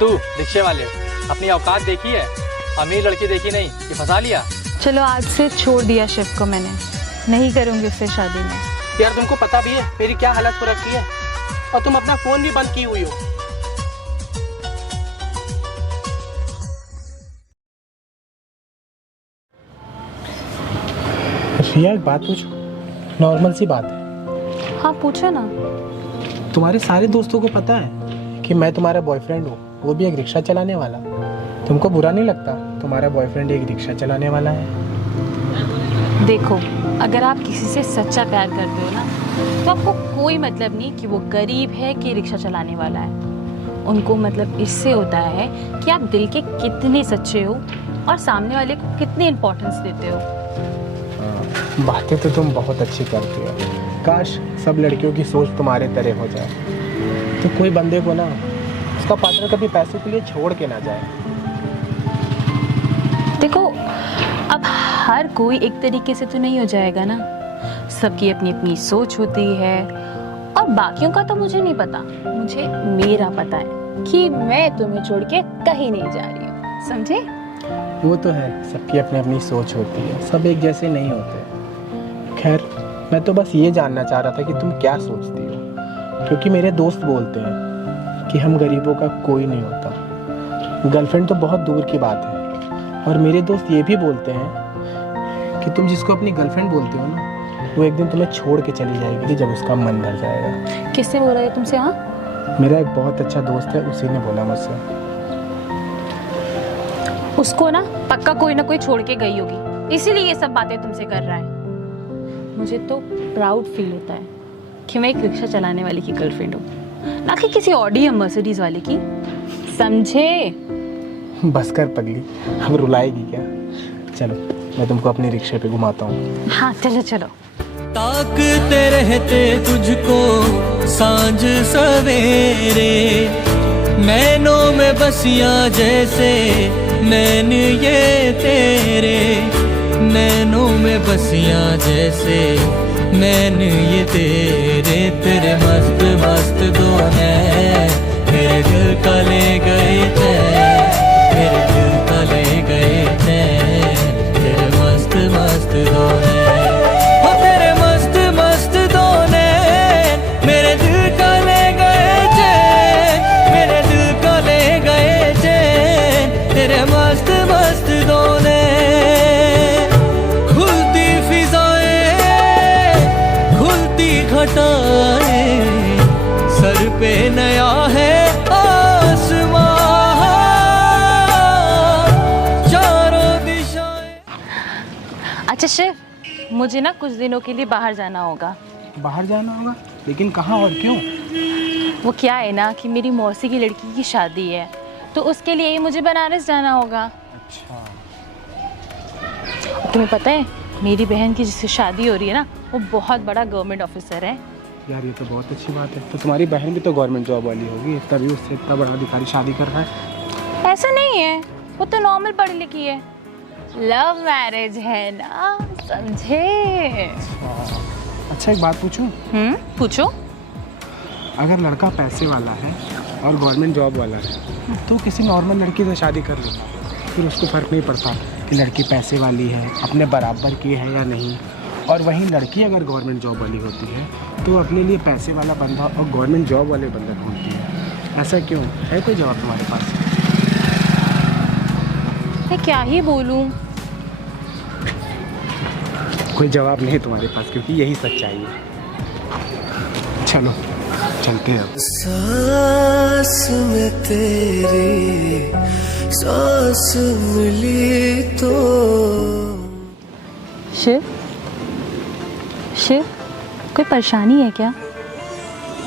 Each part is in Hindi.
तू रिक्शे वाले अपनी औकात देखी है, अमीर लड़की देखी नहीं कि फंसा लिया। चलो आज से छोड़ दिया शिव को मैंने, नहीं करूँगी उससे शादी में। यार तुमको पता भी है मेरी क्या हालत हो रखी है, और तुम अपना फोन भी बंद की हुई हो। रिया एक बात पूछो, नॉर्मल सी बात है। हाँ पूछो ना। तुम्हारे सारे दोस्तों को पता है कि मैं तुम्हारा बॉयफ्रेंड हूँ, वो भी एक रिक्शा चलाने वाला। तुमको बुरा नहीं लगता तुम्हारा बॉयफ्रेंड एक रिक्शा चलाने वाला है? देखो, अगर आप किसी से सच्चा प्यार करते हो ना, तो आपको कोई मतलब नहीं कि वो गरीब है कि रिक्शा चलाने वाला है। उनको मतलब इससे होता है कि आप दिल के कितने सच्चे हो और सामने वाले को कितनी इम्पोर्टेंस देते हो। बातें तो तुम बहुत अच्छी करती हो, काश सब लड़कियों की सोच तुम्हारे तरह हो जाए, तो कोई बंदे को ना उसका पार्टनर कभी पैसों के लिए छोड़ के ना जाए। देखो, अब हर कोई एक तरीके से तो नहीं हो जाएगा ना, सबकी अपनी अपनी सोच होती है। और बाकियों का तो मुझे नहीं पता, मुझे मेरा पता है कि मैं तुम्हें छोड़ के कहीं नहीं जा रही हूँ, समझे? वो तो है, सबकी अपनी अपनी सोच होती है, सब एक जैसे नहीं होते। खैर, मैं तो बस ये जानना चाह रहा था कि तुम क्या सोचती हो, क्योंकि मेरे दोस्त बोलते हैं कि हम गरीबों का कोई नहीं होता। गर्लफ्रेंड तो बहुत दूर की बात है, और मेरे दोस्त ये भी बोलते हैं कि तुम जिसको अपनी गर्लफ्रेंड बोलते हो ना, वो एक दिन तुम्हें छोड़ के चली जाएगी जब उसका मन भर जाएगा। किससे बोल रहे हो तुमसे? हाँ, मेरा एक बहुत अच्छा दोस्त है, उसी ने बोला मुझसे। उसको ना पक्का कोई ना कोई छोड़ के गई होगी, इसीलिए ये सब बातें तुमसे कर रहा है। मुझे तो प्राउड फील होता है कि मैं एक रिक्शा चलाने वाली की गर्लफ्रेंड हूँ, ना कि किसी ऑडी या मर्सिडीज वाले की, समझे? बस कर पगली, अब रुलाएगी क्या? चलो मैं तुमको अपने रिक्शे पे घुमाता हूँ। हाँ चलो चलो। ताकते रहते तुझको सांझ सवेरे, नैनों में बसियां जैसे नैन ये तेरे, नैनों में बसियां जैसे नैन ये तेरे, तेरे मस्त मस्त दो हैं मेरे दिल का ले गए चैन, मेरे दिल का ले गए चैन, तेरे मस्त मस्त दो हैं, हो तेरे मस्त मस्त दो नैन मेरे दिल का ले गए चैन, मेरे दिल का ले गए चैन, तेरे मस्त मस्त दो नैन। खुलती फिजाएं खुलती घटाएं, सर पे नया है आसमां, चारों दिशाएं। अच्छा शिव, मुझे ना कुछ दिनों के लिए बाहर जाना होगा। बाहर जाना होगा? लेकिन कहाँ और क्यों? वो क्या है ना कि मेरी मौसी की लड़की की शादी है, तो उसके लिए ही मुझे बनारस जाना होगा। अच्छा। तुम्हें पता है मेरी बहन की जिससे शादी हो रही है ना, वो बहुत बड़ा गवर्नमेंट ऑफिसर है। यार ये तो बहुत अच्छी बात है, तो तुम्हारी बहन भी तो गवर्नमेंट जॉब वाली होगी, तभी उससे इतना बड़ा अधिकारी शादी कर रहा है। ऐसा नहीं है, वो तो नॉर्मल पढ़ी लिखी है, लव मैरिज है ना, समझे? अच्छा एक बात पूछूं? पूछो। अगर लड़का पैसे वाला है और गवर्नमेंट जॉब वाला है, तो किसी नॉर्मल लड़की से शादी कर लो, फिर उसको फ़र्क नहीं पड़ता कि लड़की पैसे वाली है, अपने बराबर की है या नहीं। और वहीं लड़की अगर गवर्नमेंट जॉब वाली होती है, तो अपने लिए पैसे वाला बंदा और गवर्नमेंट जॉब वाले बंदा ढूंढती है। ऐसा क्यों है? कोई जवाब तुम्हारे पास? मैं क्या ही बोलूं? कोई जवाब नहीं तुम्हारे पास, क्योंकि यही सच्चाई है। चलो चलते हैं अब। सांस में तेरी सांस मिली तो। शिव, शिव, कोई परेशानी है क्या?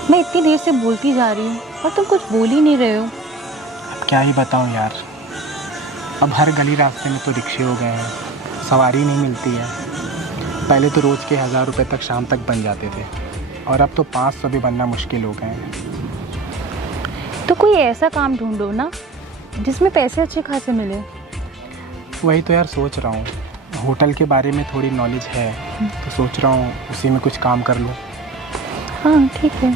मैं इतनी देर से बोलती जा रही हूँ और तुम कुछ बोल ही नहीं रहे हो। अब क्या ही बताऊँ यार, अब हर गली रास्ते में तो रिक्शे हो गए हैं, सवारी नहीं मिलती है। पहले तो रोज़ के 1000 रुपये तक शाम तक बन जाते थे, और अब तो 500 भी बनना मुश्किल हो गए हैं। तो कोई ऐसा काम ढूंढो ना जिसमें पैसे अच्छे खासे मिले। वही तो यार सोच रहा हूँ, होटल के बारे में थोड़ी नॉलेज है, तो सोच रहा हूँ उसी में कुछ काम कर लूँ। हाँ ठीक है।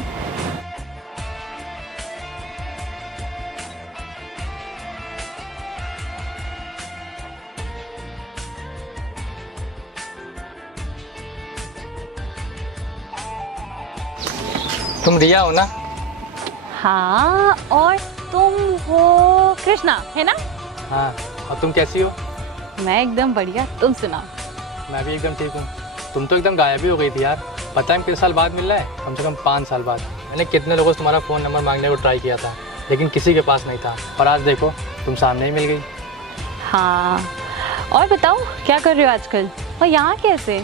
तुम रिया हो ना? हाँ, और तुम हो कृष्णा, है ना? हाँ। और तुम कैसी हो? मैं एकदम बढ़िया, तुम सुनाओ। मैं भी एकदम ठीक हूँ। तुम तो एकदम गायब ही हो गई थी यार। पता है हम कितने साल बाद मिल रहे हैं? कम से कम 5 साल बाद। मैंने कितने लोगों से तुम्हारा फ़ोन नंबर मांगने को ट्राई किया था, लेकिन किसी के पास नहीं था। पर आज देखो, तुम सामने ही मिल गई। हाँ, और बताओ क्या कर रहे हो आजकल, और यहाँ कैसे?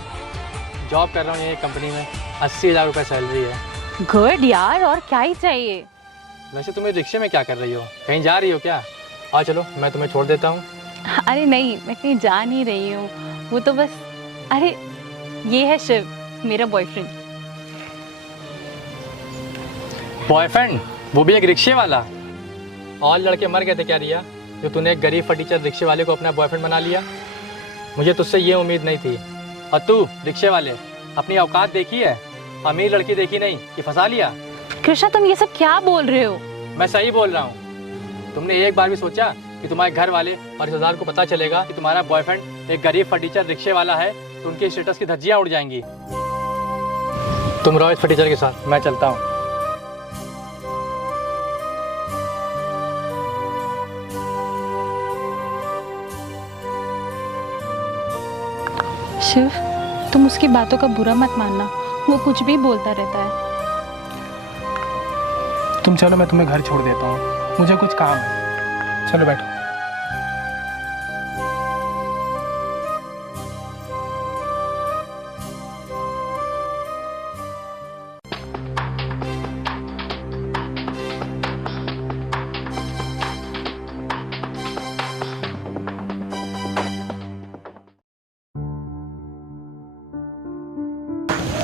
जॉब कर रहा हूँ ये कंपनी में, 80,000 रुपये सैलरी है। गुड यार, और क्या ही चाहिए। वैसे तुम्हें रिक्शे में क्या कर रही हो? कहीं जा रही हो क्या? और चलो मैं तुम्हें छोड़ देता हूँ। अरे नहीं, मैं कहीं जा नहीं रही हूँ, वो तो बस, अरे ये है शिव, मेरा बॉयफ्रेंड। बॉयफ्रेंड? वो भी एक रिक्शे वाला? और लड़के मर गए थे क्या रिया, जो तूने एक गरीब फटीचर रिक्शे वाले को अपना बॉयफ्रेंड बना लिया? मुझे तुझसे ये उम्मीद नहीं थी। और तू रिक्शे वाले, अपनी औकात देखी है? अमीर लड़की देखी नहीं कि फंसा लिया? कृष्णा, तुम ये सब क्या बोल रहे हो? मैं सही बोल रहा हूँ। तुमने एक बार भी सोचा कि तुम्हारे घर वाले और रिश्तेदार को पता चलेगा कि तुम्हारा बॉयफ्रेंड एक गरीब फटीचर रिक्शे वाला है, तो उनके स्टेटस की धज्जियाँ उड़ जाएंगी। तुम रहो इस फटीचर के साथ, मैं चलता हूँ। शिव, तुम उसकी बातों का बुरा मत मानना, वो कुछ भी बोलता रहता है। तुम चलो, मैं तुम्हें घर छोड़ देता हूँ, मुझे कुछ काम है। चलो बैठो।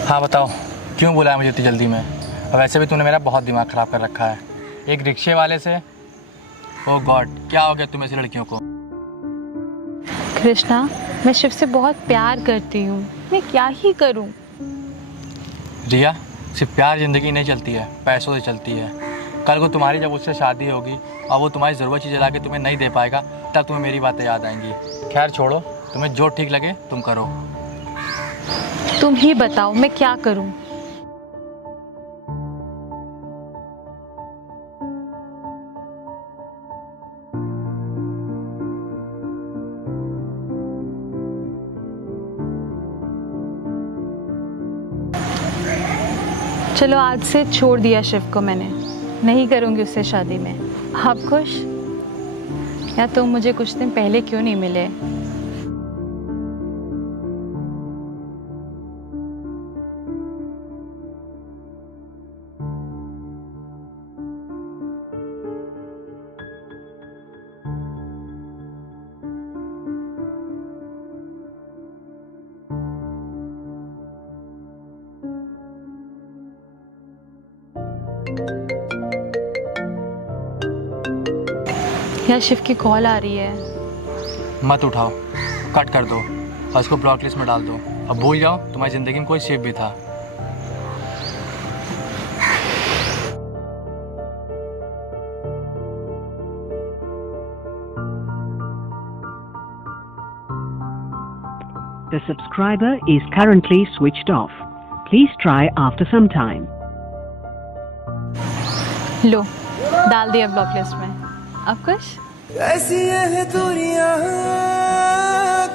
हाँ बताओ, क्यों बुलाया मुझे इतनी जल्दी में? और वैसे भी तूने मेरा बहुत दिमाग ख़राब कर रखा है, एक रिक्शे वाले से। ओह गॉड, क्या हो गया तुम ऐसी लड़कियों को? कृष्णा, मैं शिव से बहुत प्यार करती हूँ, मैं क्या ही करूँ? रिया, सिर्फ प्यार ज़िंदगी नहीं चलती है, पैसों से चलती है। कल को तुम्हारी जब उससे शादी होगी और वो तुम्हारी ज़रूरत चीज़ ला के तुम्हें नहीं दे पाएगा, तब तुम्हें मेरी बातें याद आएंगी। खैर छोड़ो, तुम्हें जो ठीक लगे तुम करो। तुम ही बताओ मैं क्या करूँ? चलो, आज से छोड़ दिया शिव को मैंने, नहीं करूँगी उससे शादी में। आप खुश? या तुम मुझे कुछ दिन पहले क्यों नहीं मिले? यार, शिव की कॉल आ रही है। मत उठाओ, कट कर दो और उसको ब्लॉक लिस्ट में डाल दो। अब भूल जाओ तुम्हारी ज़िंदगी में कोई शिव भी था। The subscriber is currently switched off. Please try after some time. लो, डाल दिया ब्लॉक लिस्ट में। अब खुश? ऐसी है दुनिया,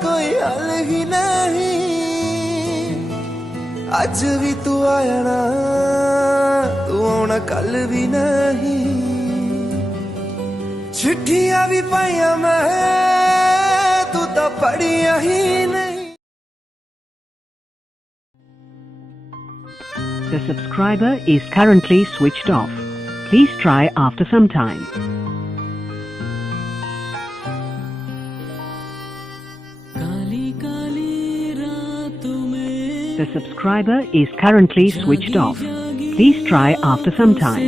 कोई हल ही नहीं। आज भी तू आया ना, तू आना कल भी नहीं। चिट्ठियां भी पाइया मैं, तू तो पढ़िया ही नहीं। The subscriber is currently switched off. Please try after some time. The subscriber is currently switched off. Please try after some time.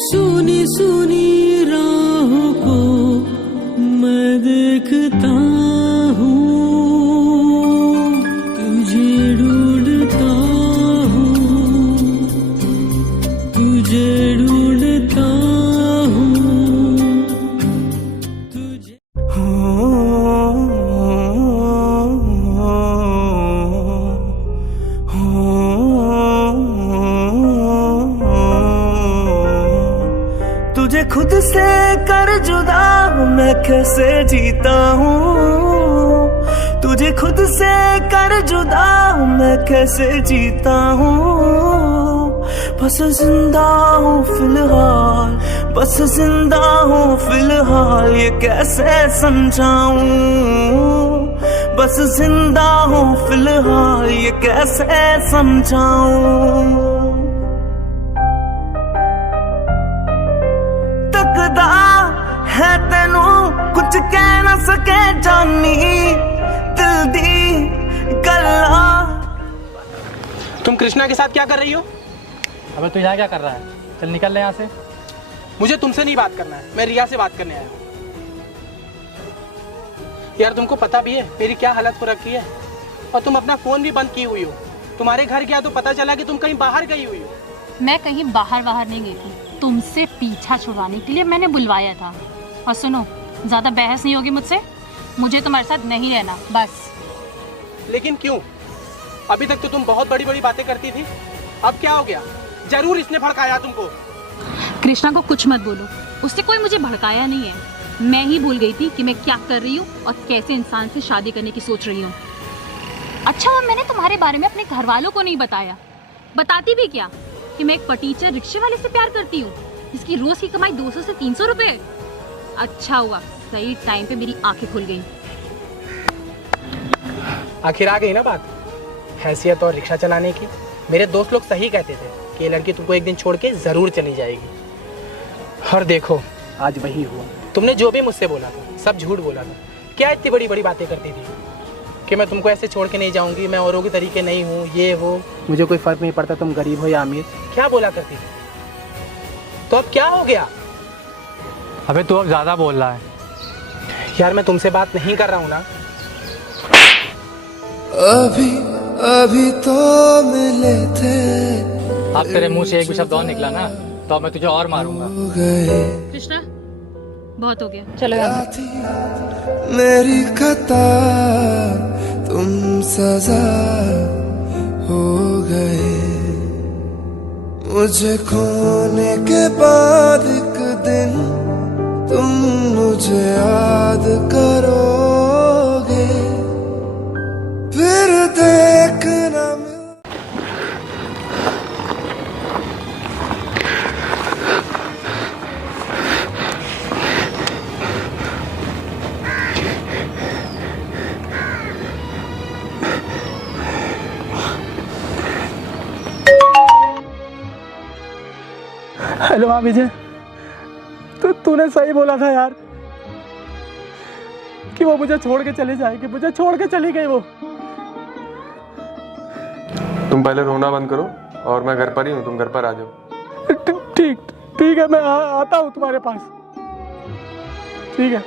सुनी सुनी राहों को मैं देखता हूँ, तुझे ढूंढता हूँ, तुझे ढूंढता हूँ, तुझे हो खुद से कर जुदा मैं कैसे जीता हूँ, तुझे खुद से कर जुदा मैं कैसे जीता हूँ। बस जिंदा हूँ फिलहाल, बस जिंदा हूँ फिलहाल, ये कैसे समझाऊं। बस जिंदा हूँ फिलहाल, ये कैसे समझाऊं। तकदा है तेनू कुछ कह ना सके जानी, दिल दी गल्ला। तुम कृष्णा के साथ क्या कर रही हो? अबे तू यहाँ क्या कर रहा है? चल निकल ले यहाँ से। मुझे तुमसे नहीं बात करना है, मैं रिया से बात करने आया हूँ। यार तुमको पता भी है मेरी क्या हालत हो रखी है, और तुम अपना फोन भी बंद की हुई हो। तुम्हारे घर गया तो पता चला कि तुम कहीं बाहर गई हुई हो। मैं कहीं बाहर नहीं गई थी, तुमसे पीछा छुड़ाने के लिए मैंने बुलवाया था। और सुनो, ज्यादा बहस नहीं होगी मुझसे, मुझे तुम्हारे साथ नहीं रहना बस। लेकिन क्यों? अभी तक तो तुम बहुत बड़ी बड़ी बातें करती थी, अब क्या हो गया? जरूर इसने भड़काया तुमको। कृष्णा को कुछ मत बोलो, उसने कोई मुझे भड़काया नहीं है। मैं ही भूल गई थी कि मैं क्या कर रही हूँ और कैसे इंसान से शादी करने की सोच रही हूँ। अच्छा हुआ मैंने तुम्हारे बारे में अपने घर वालों को नहीं बताया। बताती भी क्या कि मैं एक फटीचर रिक्शे वाले से प्यार करती हूँ, जिसकी रोज की कमाई 200 से 300 रुपए। अच्छा हुआ सही टाइम पे मेरी आंखें खुल गई। आखिर आ गई ना बात हैसियत और रिक्शा चलाने की। मेरे दोस्त लोग सही कहते थे कि ये लड़की तुमको एक दिन छोड़ के जरूर चली जाएगी, और देखो आज वही हुआ। तुमने जो भी मुझसे बोला था सब झूठ बोला था। क्या इतनी बड़ी बड़ी बातें करती थी कि मैं तुमको ऐसे छोड़ के नहीं जाऊंगी, मैं औरों के तरीके नहीं हूँ, ये वो। मुझे कोई फर्क नहीं पड़ता तुम गरीब हो या अमीर। क्या बोला करती थी? तो अब क्या हो गया? अबे तू अब ज़्यादा बोल रहा है। यार मैं तुमसे बात नहीं कर रहा हूँ ना। अभी अभी तो मिले थे, अब तेरे मुंह से एक भी शब्द और निकला ना तो अब मैं तुझे और मारूंगा। कृष्णा बहुत हो गया, चलो यहाँ से। मेरी खता तुम सजा हो गए, मुझे खोने के बाद एक दिन तुम मुझे याद करोगे, फिर देखना। हेलो हाँ विजय, तूने सही बोला था यार कि वो मुझे छोड़ के चली जाएगी। मुझे छोड़ के चली गई वो। तुम पहले रोना बंद करो और मैं घर पर ही हूँ, तुम घर पर आ जाओ। ठीक है, मैं आता हूँ तुम्हारे पास। ठीक है।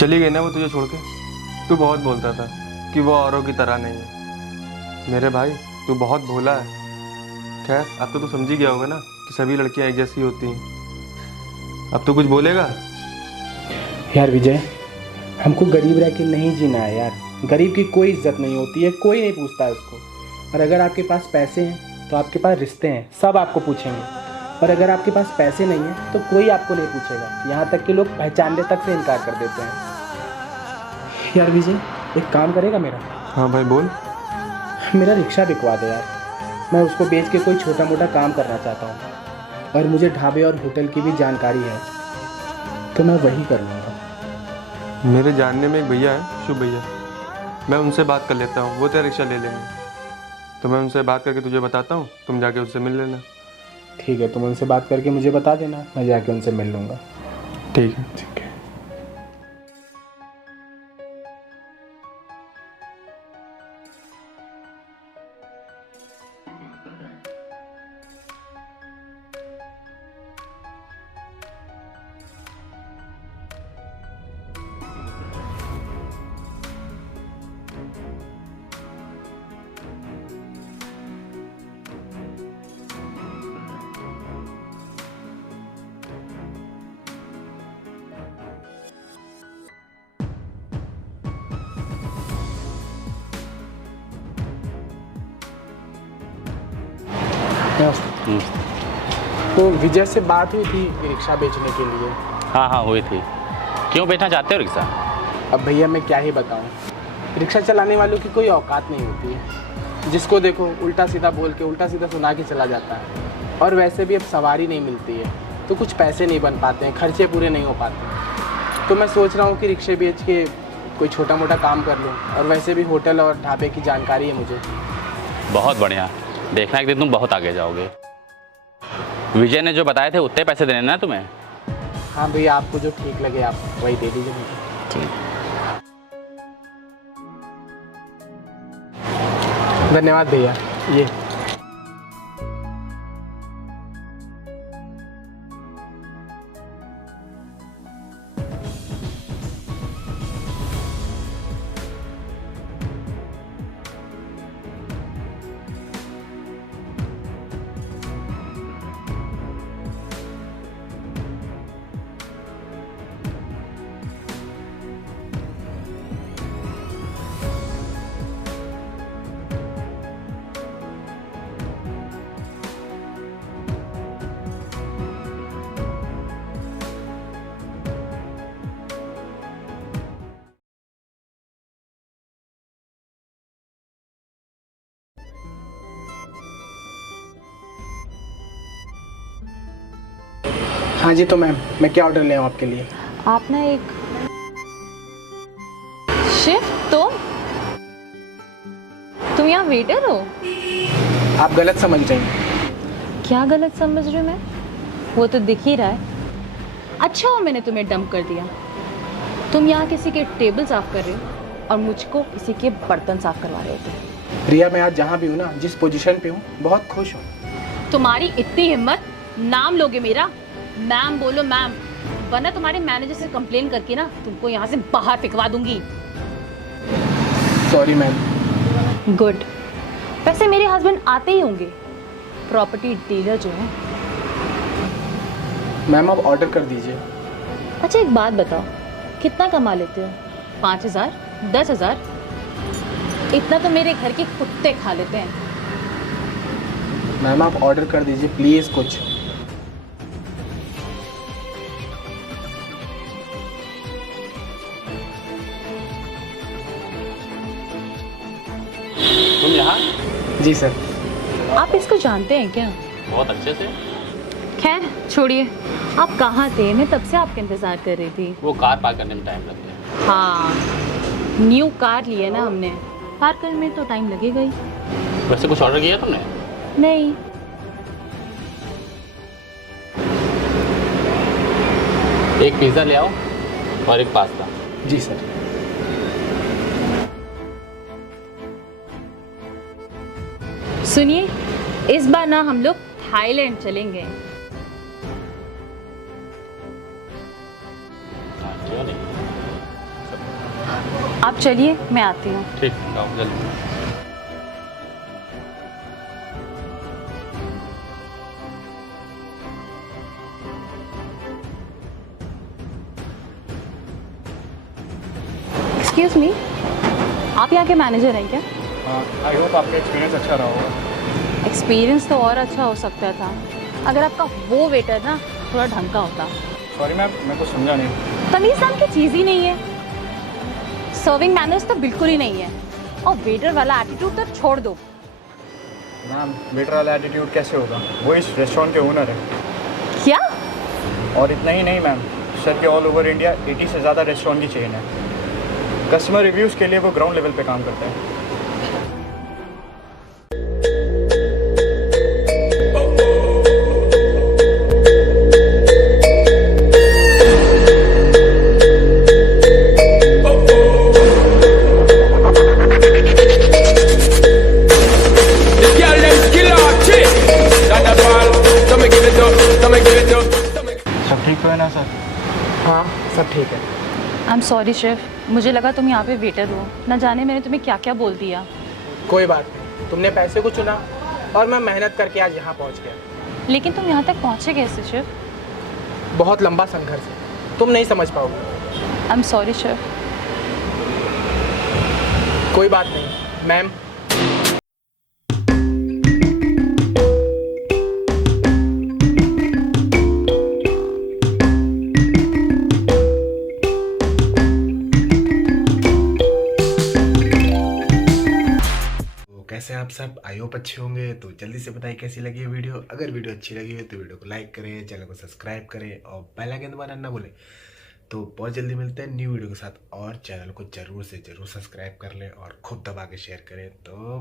चली गई ना वो तुझे छोड़ के। तू बहुत बोलता था कि वो औरों की तरह नहीं है। मेरे भाई तू बहुत भोला है। खैर अब तो तू समझ ही गया होगा ना कि सभी लड़कियां एक जैसी होती हैं। अब तो कुछ बोलेगा? यार विजय, हमको गरीब रह के नहीं जीना है यार। गरीब की कोई इज्जत नहीं होती है, कोई नहीं पूछता है उसको। और अगर आपके पास पैसे हैं तो आपके पास रिश्ते हैं, सब आपको पूछेंगे। और अगर आपके पास पैसे नहीं हैं तो कोई आपको नहीं पूछेगा। यहाँ तक कि लोग पहचानने तक से इनकार कर देते हैं। यार विजय, एक काम करेगा मेरा? हाँ भाई बोल। मेरा रिक्शा बिकवा दे यार, मैं उसको बेच के कोई छोटा मोटा काम करना चाहता हूँ। और मुझे ढाबे और होटल की भी जानकारी है, तो मैं वही कर लूँगा। मेरे जानने में एक भैया है, शुभ भैया, मैं उनसे बात कर लेता हूँ, वो तेरा रिक्शा ले लेंगे। तो मैं उनसे बात करके तुझे बताता हूँ, तुम जाके उससे मिल लेना। ठीक है, तुम उनसे बात करके मुझे बता देना, मैं जाके उनसे मिल लूँगा। ठीक है। ठीक है। तो विजय से बात हुई थी रिक्शा बेचने के लिए। हाँ हाँ हुई थी। क्यों बेचना चाहते हो रिक्शा? अब भैया मैं क्या ही बताऊं, रिक्शा चलाने वालों की कोई औकात नहीं होती है। जिसको देखो उल्टा सीधा बोल के उल्टा सीधा सुना के चला जाता है। और वैसे भी अब सवारी नहीं मिलती है तो कुछ पैसे नहीं बन पाते हैं, खर्चे पूरे नहीं हो पाते। तो मैं सोच रहा हूँ कि रिक्शे बेच के कोई छोटा मोटा काम कर लूँ। और वैसे भी होटल और ढाबे की जानकारी है मुझे। बहुत बढ़िया, देखना एक दिन तुम बहुत आगे जाओगे। विजय ने जो बताए थे उतने पैसे देने ना तुम्हें। हाँ भैया, आपको जो ठीक लगे आप वही दे दीजिए मुझे। धन्यवाद भैया। ये हाँ जी, तो मैम मैं क्या ऑर्डर ले आऊँ आपके लिए? आप ना एक शिफ्ट तुम यहाँ वेटर हो? आप गलत समझ रही हैं। क्या गलत समझ रही हूँ मैं? वो तो दिख ही रहा है। अच्छा हो मैंने तुम्हें डंप कर दिया। तुम यहाँ किसी के टेबल साफ कर रहे हो और मुझको किसी के बर्तन साफ करवा रहे होते। रिया, मैं आज जहाँ भी हूँ ना, जिस पोजीशन पे हूँ, बहुत खुश हूँ। तुम्हारी इतनी हिम्मत, नाम लोगे मेरा? मैम बोलो मैम, वरना तुम्हारे मैनेजर से कंप्लेन करके ना तुमको यहाँ से बाहर फिकवा दूंगी। Sorry ma'am. गुड। वैसे मेरे हस्बैंड आते ही होंगे, प्रॉपर्टी डीलर जो है। मैम आप ऑर्डर कर दीजिए। अच्छा एक बात बताओ, कितना कमा लेते हो? 5,000, 10,000? इतना तो मेरे घर के कुत्ते खा लेते हैं। मैम आप ऑर्डर कर दीजिए प्लीज़ कुछ। तुम यहाँ? जी सर। आप इसको जानते हैं क्या? बहुत अच्छे से। खैर छोड़िए, आप कहाँ थे? मैं तब से आपका इंतज़ार कर रही थी। वो कार पार्क करने में टाइम लगता है। हाँ, न्यू कार ली है ना हमने, पार्क करने में तो टाइम लगेगा ही। वैसे कुछ ऑर्डर किया तुमने? नहीं। एक पिज़्ज़ा ले आओ और एक पास्ता। जी सर। सुनिए, इस बार ना हम लोग थाईलैंड चलेंगे। क्यों नहीं? आप चलिए, मैं आती हूँ। ठीक, आओ जल्दी। एक्सक्यूज मी, आप यहाँ के मैनेजर हैं क्या? आई होप आपका एक्सपीरियंस अच्छा रहा होगा। एक्सपीरियंस तो और अच्छा हो सकता था अगर आपका वो वेटर ना थोड़ा ढंग का होता। सॉरी मैम, मैं कुछ समझा नहीं। तमीज़ नाम की चीज़ ही नहीं है, सर्विंग मैनर्स तो बिल्कुल ही नहीं है, और वेटर वाला एटीट्यूड तो छोड़ दो। मैम वेटर वाला एटीट्यूड कैसे होगा? वो इस रेस्टोरेंट के ओनर है। क्या? और इतना ही नहीं मैम, सर के ऑल ओवर इंडिया 80 से ज़्यादा रेस्टोरेंट की चेन है। कस्टमर रिव्यूज़ के लिए वो ग्राउंड लेवल पे काम करते हैं। सब ठीक तो है ना सर? हाँ सब ठीक है। आई एम सॉरी शेफ, मुझे लगा तुम यहाँ पे वेटर हो, न जाने मैंने तुम्हें क्या क्या बोल दिया। कोई बात नहीं, तुमने पैसे को चुना और मैं मेहनत करके आज यहाँ पहुँच गया। लेकिन तुम यहाँ तक पहुँचे कैसे शेफ? बहुत लंबा संघर्ष है, तुम नहीं समझ पाओगे। I am sorry chef. कोई बात नहीं मैम। कैसे हैं आप सब? आई होप अच्छे होंगे। तो जल्दी से बताइए कैसी लगी ये वीडियो। अगर वीडियो अच्छी लगी हो तो वीडियो को लाइक करें, चैनल को सब्सक्राइब करें और बेल आइकन दबाना ना भूलें। तो बहुत जल्दी मिलते हैं न्यू वीडियो के साथ, और चैनल को ज़रूर से ज़रूर सब्सक्राइब कर लें और खूब दबा के शेयर करें। तो